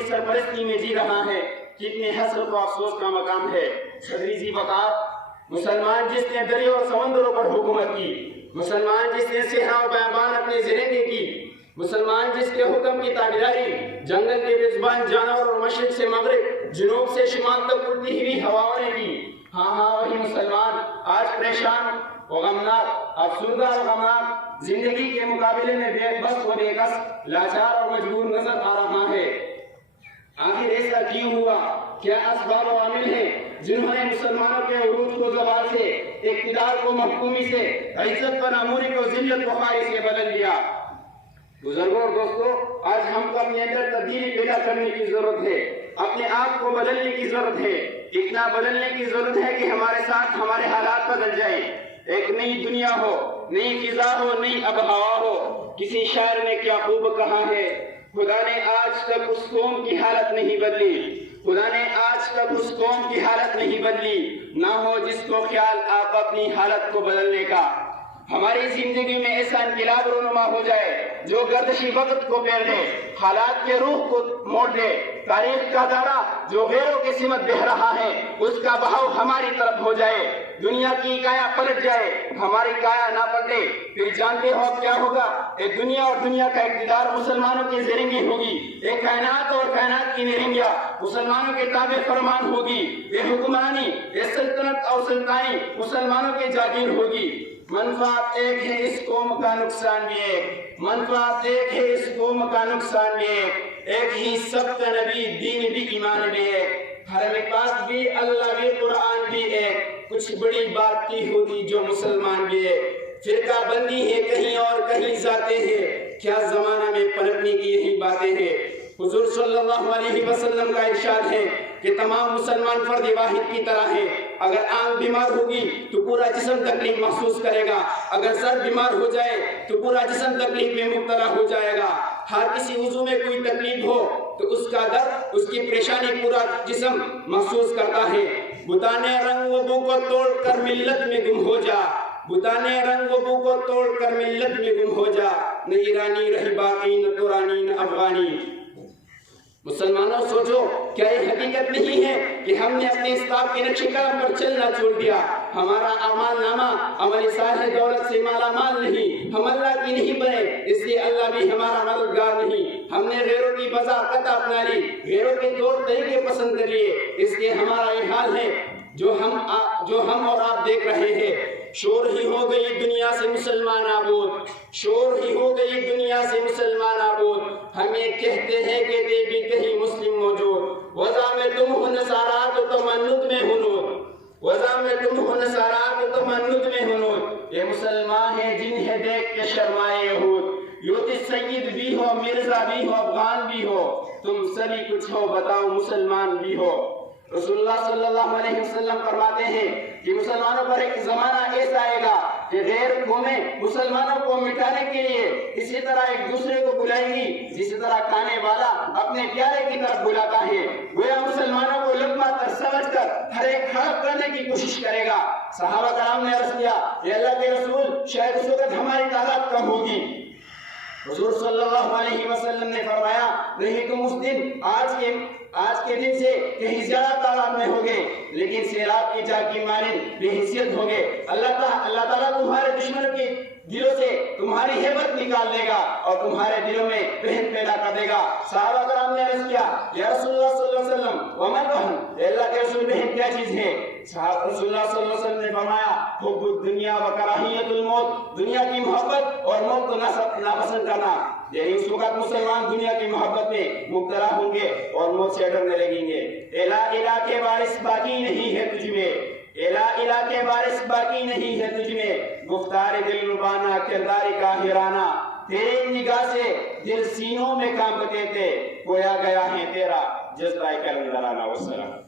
کی سرپرستی میں جی رہا ہے، کتنے حسرت و افسوس کا مقام ہے۔ صدری ذی وقار، مسلمان جس نے دریاؤں اور سمندروں پر حکومت کی، مسلمان جس نے صحرا و بیابان اپنے زیر میں کی، مسلمان جس کے حکم کی تابعداری جنگل کے بے زبان جانور اور مشرق سے مغرب، جنوب سے شمال تک اڑتی ہوئی ہواؤں نے کی۔ ہاں وہی مسلمان آج پریشان و غمناک، افسردہ اور غمناک زندگی کے مقابلے میں بے بس و بے کس، لاچار اور مجبور نظر آ رہا ہے۔ آخر ایسا کیوں ہوا؟ کیا اسباب و عامل ہیں جنہوں نے مسلمانوں کے عروج کو زوال سے، اقتدار کو محکومی سے، عزت و ناموری کو ذلت و خواری سے بدل دیا؟ بزرگوں اور دوستوں، آج ہم کو اپنے اندر تبدیلی پیدا کرنے کی ضرورت ہے، اپنے آپ کو بدلنے کی ضرورت ہے، اتنا بدلنے کی ضرورت ہے کہ ہمارے ساتھ ہمارے حالات بدل جائیں، ایک نئی دنیا ہو، نئی فضا ہو، نئی آب و ہوا ہو۔ کسی شاعر نے کیا خوب کہا ہے، خدا نے آج تک اس قوم کی حالت نہیں بدلی، خدا نے آج تک اس قوم کی حالت نہیں بدلی، نہ ہو جس کو خیال آپ اپنی حالت کو بدلنے کا۔ ہماری زندگی میں ایسا انقلاب رونما ہو جائے جو گردشی وقت کو پھیر دے، حالات کے روح کو موڑ دے، تاریخ کا دھارا جو غیروں کی سمت بہہ رہا ہے اس کا بہاؤ ہماری طرف ہو جائے، دنیا کی کایا پلٹ جائے، ہماری کایا نہ پلٹے، پھر جانتے ہو کیا ہوگا؟ ایک دنیا اور دنیا کا اقتدار مسلمانوں کے زیر میں ہوگی، ایک کائنات اور کائنات کی نرنگیا مسلمانوں کے تابع فرمان ہوگی، یہ حکمرانی، یہ سلطنت اور سلطانی مسلمانوں کے جاگیر ہوگی۔ منفعت ایک ہے، اس قوم کا نقصان بھی ایک، منفعت ایک ہے، اس قوم کا نقصان بھی ایک ہی سب کا نبی، دین بھی ایمان بھی ایک، حرم پاک بھی، اللہ بھی، قرآن بھی ایک، کچھ بڑی بات کی ہوتی جو مسلمان بھی ایک، فرقہ بندی ہے کہیں اور کہیں ذاتیں ہیں، کیا زمانہ میں پلٹنے کی یہی باتیں ہیں۔ حضور صلی اللہ علیہ وسلم کا ارشاد ہے کہ تمام مسلمان فرد واحد کی طرح ہیں، اگر آنکھ بیمار ہوگی تو پورا جسم تکلیف محسوس کرے گا، اگر سر بیمار ہو جائے تو پورا جسم تکلیف میں مبتلا ہو جائے گا، ہر کسی عضو میں کوئی تکلیف ہو تو اس کا درد، اس کی پریشانی پورا جسم محسوس کرتا ہے۔ بتانے رنگ و بو کو توڑ کر ملت میں گم ہو جا، بتانے رنگ و بو کو توڑ کر ملت میں گم ہو جا، نہ ایرانی رہی باقی، نہ تورانی نہ افغانی۔ مسلمانوں سوچو، کیا یہ حقیقت نہیں ہے کہ ہم نے اپنے اسباب کے نقش قدم پر چلنا چھوڑ دیا؟ ہمارا اعمال نامہ عمل صالح دولت سے مالا مال نہیں، ہم اللہ کی نہیں بنے، اس لیے اللہ بھی ہمارا مددگار نہیں، ہم نے غیروں کی بضاعت اپنا لی، غیروں کے طور طریقے پسند کر لیے، اس لیے ہمارا یہ حال ہے جو ہم اور آپ دیکھ رہے ہیں۔ شور ہی ہو گئی دنیا سے مسلمان آبود، شور ہی ہو گئی دنیا سے مسلمان آبود، ہم یہ کہتے ہیں کہ دے بھی کہیں مسلم موجود، وضع میں تم ہو نصارا تو تمنّت میں ہنود، وضع میں تم ہو نصارا تو تمنّت میں ہنود، یہ مسلمان ہیں جنہیں دیکھ کے شرمائے یہود، یوتی سید بھی ہو، مرزا بھی ہو، افغان بھی ہو، تم سبھی کچھ ہو، بتاؤ مسلمان بھی ہو۔ رسول اللہ صلی اللہ علیہ وسلم فرماتے ہیں کہ مسلمانوں پر ایک زمانہ ایسا آئے گا کہ غیر قومیں مسلمانوں کو مٹانے کے لیے اسی طرح ایک دوسرے کو بلائیں گی جس طرح کھانے والا اپنے پیارے کی طرف بلاتا ہے، گویا مسلمانوں کو لقمہ تر سمجھ کر ہر ایک ہڑپ کرنے کی کوشش کرے گا۔ صحابہ کرام نے عرض کیا، اے اللہ کے رسول، شاید اس وقت ہماری تعداد کم ہوگی۔ حضور صلی اللہ علیہ وسلم نے فرمایا، نہیں تم اس دن آج کے دن سے کہیں زیادہ تعداد میں ہوگے، لیکن سیلاب کی جا کی مانند بے حیثیت ہوگے۔ اللہ تعالیٰ تمہارے دشمنوں کے دلوں سے تمہاری ہیبت نکال دے گا اور تمہارے دلوں میں وہن پیدا کر دے گا۔ صحابہ کرام نے عرض کیا، یا رسول اللہ صلی اللہ علیہ وسلم وما الوہن، اے اللہ کے رسول، وہن کیا چیز ہے؟ رسول اللہ صلی اللہ علیہ وسلم نے فرمایا، حب الدنیا و کراہیت الموت، دنیا کی محبت اور موت کو ناپسند کرنا، یعنی اس وقت مسلمان دنیا کی محبت میں مبتلا ہوں گے اور موت سے ڈرنے لگیں گے۔ الہ الہ کے وارث باقی نہیں ہے تجھ میں، الہ الہ کے وارث باقی نہیں ہے تجھ میں، گفتار دل ربانہ کردار کاہرانہ، تیری نگاہ سے دل سینوں میں کانپتے تھے، گویا گیا ہے تیرا جذبہ کلندرانہ۔ والسلام۔